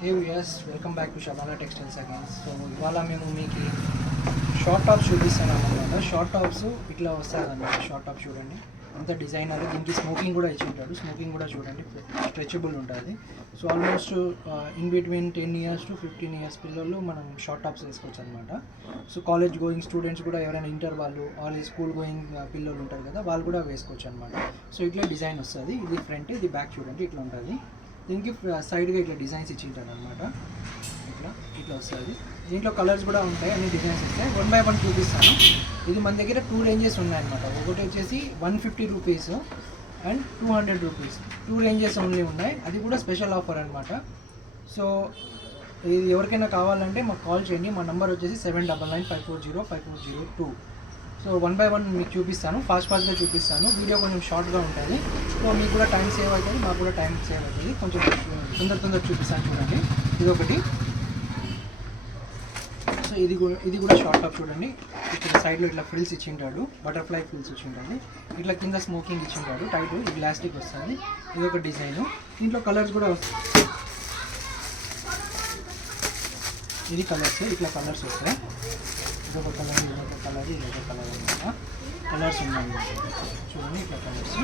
Hey viewers, welcome back to Shabana Textiles again. So ఇవాళ మేము మీకు షార్ట్ టాప్స్ చూపిస్తున్నాం అనమాట. షార్ట్ టాప్స్ ఇట్లా వస్తుంది అనమాట. షార్ట్ టాప్ చూడండి, అంత డిజైనర్. దీనికి స్మోకింగ్ కూడా ఇచ్చి ఉంటాడు. స్మోకింగ్ కూడా చూడండి, స్ట్రెచబుల్ ఉంటుంది. So almost in between 10 years to 15 years పిల్లలు మనం షార్ట్ టాప్స్ వేసుకోవచ్చు అనమాట. సో కాలేజ్ గోయింగ్ స్టూడెంట్స్ కూడా, ఎవరైనా ఇంటర్ వాళ్ళు, స్కూల్ గోయింగ్ పిల్లలు ఉంటారు కదా, వాళ్ళు కూడా వేసుకోవచ్చు అనమాట. సో ఇట్లా డిజైన్ వస్తుంది. ఇది ఫ్రంట్, ఇది బ్యాక్ చూడండి, ఇట్లా ఉంటుంది. దీనికి సైడ్గా ఇట్లా డిజైన్స్ ఇచ్చింటాను అనమాట. ఇట్లా ఇట్లా వస్తుంది. దీంట్లో కలర్స్ కూడా ఉంటాయి, అన్ని డిజైన్స్ వస్తాయి. 1 by 1 చూపిస్తాను. ఇది మన దగ్గర 2 ranges ఉన్నాయన్నమాట. ఒకటి వచ్చేసి 150 rupees and 200 rupees. 2 ranges only ఉన్నాయి. అది కూడా స్పెషల్ ఆఫర్ అనమాట. సో ఇది ఎవరికైనా కావాలంటే మాకు కాల్ చేయండి. మా నెంబర్ వచ్చేసి 7995405402. సో 1 by 1 మీకు చూపిస్తాను, ఫాస్ట్గా చూపిస్తాను. వీడియో కొంచెం షార్ట్గా ఉంటుంది. సో మీకు కూడా టైం సేవ్ అవుతుంది, మాకు కూడా టైం సేవ్ అవుతుంది. కొంచెం తొందర చూపిస్తాను చూడండి. ఇది ఒకటి. సో ఇది కూడా షార్ట్ టాప్ చూడండి. ఇక్కడ సైడ్లో ఇట్లా ఫ్రిల్స్ ఇచ్చింటాడు, బటర్ఫ్లై ఫ్రిల్స్ ఇచ్చింటాడు. ఇట్లా కింద స్మోకింగ్ ఇచ్చింటాడు, టైట్ ఎలాస్టిక్ వస్తుంది. ఇది ఒక డిజైను. దీంట్లో కలర్స్ కూడా వస్తాయి. ఇది కలర్స్, ఇట్లా కలర్స్ వస్తాయి. ఇదొక కలర్, ఇదొక కలర్, ఇదొక కలర్ అనమాట. కలర్స్ ఉన్నాయి చూడండి, ఇట్లా కలర్స్.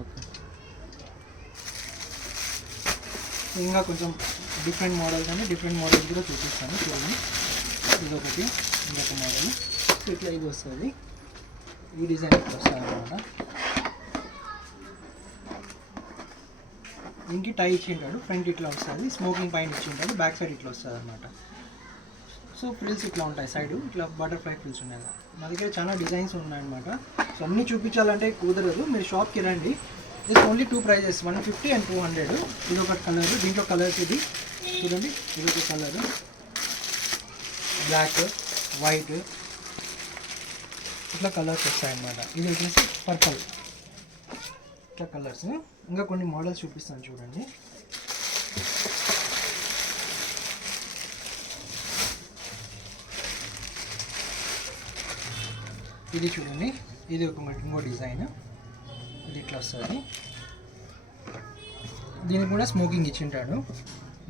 ఓకే, ఇంకా కొంచెం డిఫరెంట్ మోడల్స్ అంటే డిఫరెంట్ మోడల్స్ కూడా చూపిస్తాను చూడండి. ఇదొకటి, ఇంకొక మోడల్. ఇట్లా ఇది వస్తుంది. ఈ డిజైన్ ఇట్లా వస్తుంది అనమాట. దీనికి టై ఇచ్చింటాడు. ఫ్రంట్ ఇట్లా వస్తుంది, స్మోకింగ్ పైన ఇచ్చింటాడు. బ్యాక్ సైడ్ ఇట్లా వస్తుంది అనమాట. సో ఫ్రిల్స్ ఇట్లా ఉంటాయి, సైడ్ ఇట్లా బటర్ఫ్లై ఫ్రిల్స్ ఉన్నాయి. మా దగ్గర చాలా డిజైన్స్ ఉన్నాయన్నమాట. సో అన్నీ చూపించాలంటే కుదరదు, మీరు షాప్కి రండి. This only 2 prices, 150 and 200. ఇది ఒక కలర్. దీంట్లో కలర్స్ ఇది చూడండి. ఇది ఒక కలర్, బ్లాక్, వైట్, ఇట్లా కలర్స్ వస్తాయన్నమాట. ఇది వచ్చేసి పర్పుల్. ఇట్లా కలర్స్. ఇంకా కొన్ని మోడల్స్ చూపిస్తాను చూడండి. ఇది చూడండి, ఇది ఒక ఇంకో డిజైన్. ఇది ఇట్లా వస్తుంది. దీనికి కూడా స్మోకింగ్ ఇచ్చింటాడు,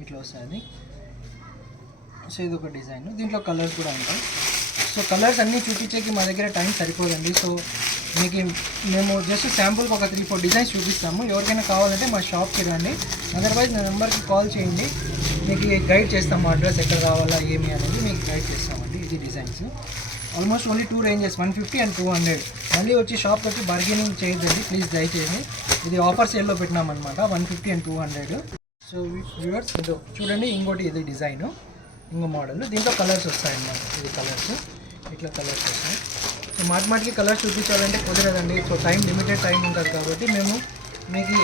ఇట్లా వస్తుంది. సో ఇది ఒక డిజైన్. దీంట్లో కలర్స్ కూడా ఉంటాయి. సో కలర్స్ అన్నీ చూపించేకి మా దగ్గర టైం సరిపోదండి. సో మీకు మేము జస్ట్ శాంపుల్కి ఒక 3-4 డిజైన్స్ చూపిస్తాము. ఎవరికైనా కావాలంటే మా షాప్కి రండి, అదర్వైజ్ నా నెంబర్కి కాల్ చేయండి. మీకు గైడ్ చేస్తాము, అడ్రస్ ఎక్కడ కావాలా ఏమి అనేది మీకు గైడ్ చేస్తామండి. ఇది designs. Almost only 2 ranges, 150 and 200. మళ్ళీ వచ్చి షాప్కి వచ్చి బార్గెనింగ్ చేయొద్దండి ప్లీజ్, దయచేసి. ఇది ఆఫర్ సేల్లో పెట్టినామన్నమాట, 150 and 200. సో వ్యూవర్స్ ఇదో చూడండి, ఇంకోటి ఇది డిజైన్, ఇంకో మోడల్. దీంట్లో కలర్స్ వస్తాయన్నమాట. ఇది కలర్స్, ఇట్లా కలర్స్ వస్తాయి. సో మాటికి కలర్స్ చూపించాలంటే కుదరదండి. సో లిమిటెడ్ టైం ఉంటుంది కాబట్టి మేము మీకు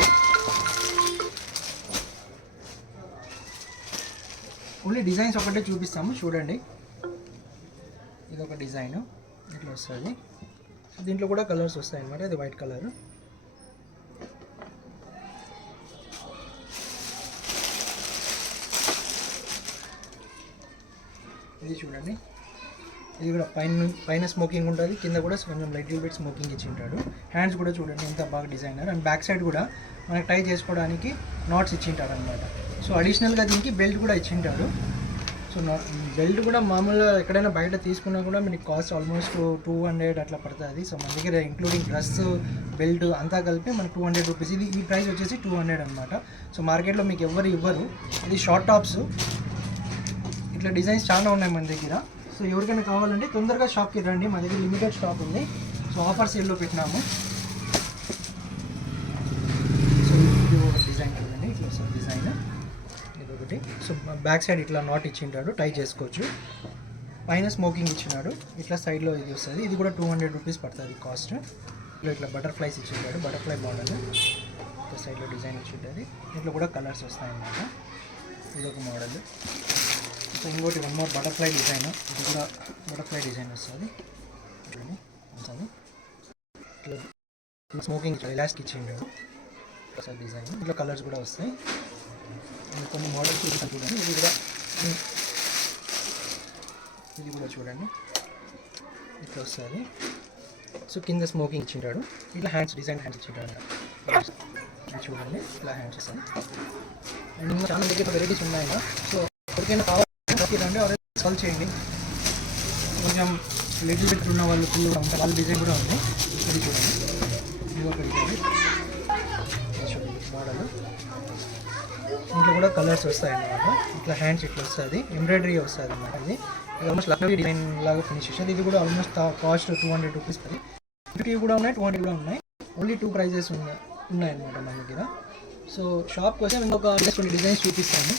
ఓన్లీ డిజైన్స్ ఒకటే చూపిస్తాము చూడండి. ఇది ఒక డిజైన్, ఇట్లా వస్తుంది. సో దీంట్లో కూడా కలర్స్ వస్తాయి అన్నమాట. ఇది వైట్ కలర్. ఇది చూడండి, ఇది కూడా పైన స్మోకింగ్ ఉంటుంది, కింద కూడా కొంచెం లైట్ బిట్ స్మోకింగ్ ఇచ్చి ఉంటాడు. హ్యాండ్స్ కూడా చూడండి ఎంత బాగా డిజైనర్. అండ్ బ్యాక్ సైడ్ కూడా మనకి టై చేసుకోవడానికి నాట్స్ ఇచ్చింటాడు అనమాట. సో అడిషనల్గా దీనికి బెల్ట్ కూడా ఇచ్చింటాడు. సో బెల్ట్ కూడా మామూలుగా ఎక్కడైనా బయట తీసుకున్నా కూడా మీకు కాస్ట్ ఆల్మోస్ట్ 200 అట్లా పడుతుంది. సో మన దగ్గర ఇంక్లూడింగ్ డ్రెస్, బెల్ట్ అంతా కలిపి మనకు 200 రూపీస్. ఇది ఈ ప్రైస్ వచ్చేసి 200 అనమాట. సో మార్కెట్లో మీకు ఎవరు ఇవ్వరు. ఇది షార్ట్ టాప్స్. ఇట్లా డిజైన్స్ చాలా ఉన్నాయి మన దగ్గర. సో ఎవరికైనా కావాలంటే తొందరగా షాప్కి రండి, మా దగ్గర లిమిటెడ్ స్టాక్ ఉంది. సో ఆఫర్ సేల్లో పెట్టినాము. సో ఇది ఒక డిజైన్ చూడండి, ఇట్లా వస్తుంది డిజైన్. ఇదొకటి. సో బ్యాక్ సైడ్ ఇట్లా నాట్ ఇచ్చింటాడు, టై చేసుకోవచ్చు. పైన స్మోకింగ్ ఇచ్చినాడు. ఇట్లా సైడ్లో ఇది వస్తుంది. ఇది కూడా 200 రూపీస్ పడుతుంది కాస్ట్. ఇట్లా బటర్ఫ్లైస్ ఇచ్చింటాడు, బటర్ఫ్లై మోడల్. ఇట్లా సైడ్లో డిజైన్ ఇచ్చింటుంది. దీంట్లో కూడా కలర్స్ వస్తాయన్నమాట. ఇదొక మోడల్. సో ఇంకోటి వన్ మోర్ బటర్ఫ్లై డిజైన్. ఇది కూడా బటర్ఫ్లై డిజైన్ వస్తుంది. ఇట్లా స్మోకింగ్ ఎలాస్టిక్ ఇచ్చింటాడు డిజైన్. ఇట్లా కలర్స్ కూడా వస్తాయి. కొన్ని మోడల్స్ చూడండి. ఇది కూడా చూడండి, ఇట్లా వస్తుంది. సో కింద స్మోకింగ్ ఇచ్చింటాడు. ఇట్లా హ్యాండ్స్, డిజైన్ హ్యాండ్స్ ఇచ్చింటాడు. ఇది చూడండి ఇలా హ్యాండ్స్ ఇస్తాను. అండ్ ఇంకా చాలా దగ్గర వెరైటీస్ ఉన్నాయి కదా, సో ఎవరికైనా కావాలంటే రండి, ఆల్రెడీ కాల్ చేయండి. కొంచెం లిటిల్ బిట్ ఉన్న వాళ్ళు ఫుల్ ఉంటారు, వాళ్ళ డిజైన్ కూడా ఉంది. ఇది చూడండి, ఇది ఒక డిజైన్ చూడండి మోడల్. ఇంట్లో కూడా కలర్స్ వస్తాయి అన్నమాట. ఇట్లా హ్యాండ్స్ ఇట్లా వస్తుంది, ఎంబ్రాయిడరీ వస్తుంది అన్నమాట. ఇది ఆల్మోస్ట్ లక్నవీ డిజైన్ లాగా ఫినిష్ చేసేది. ఇది కూడా ఆల్మోస్ట్ కాస్ట్ 200 రూపీస్ పడి. 50 కూడా ఉన్నాయి, 200 కూడా ఉన్నాయి. ఓన్లీ 2 ప్రైజెస్ ఉన్నాయన్నమాట మన దగ్గర. సో షాప్కి వస్తే మేము ఒక కొన్ని డిజైన్స్ చూపిస్తాను.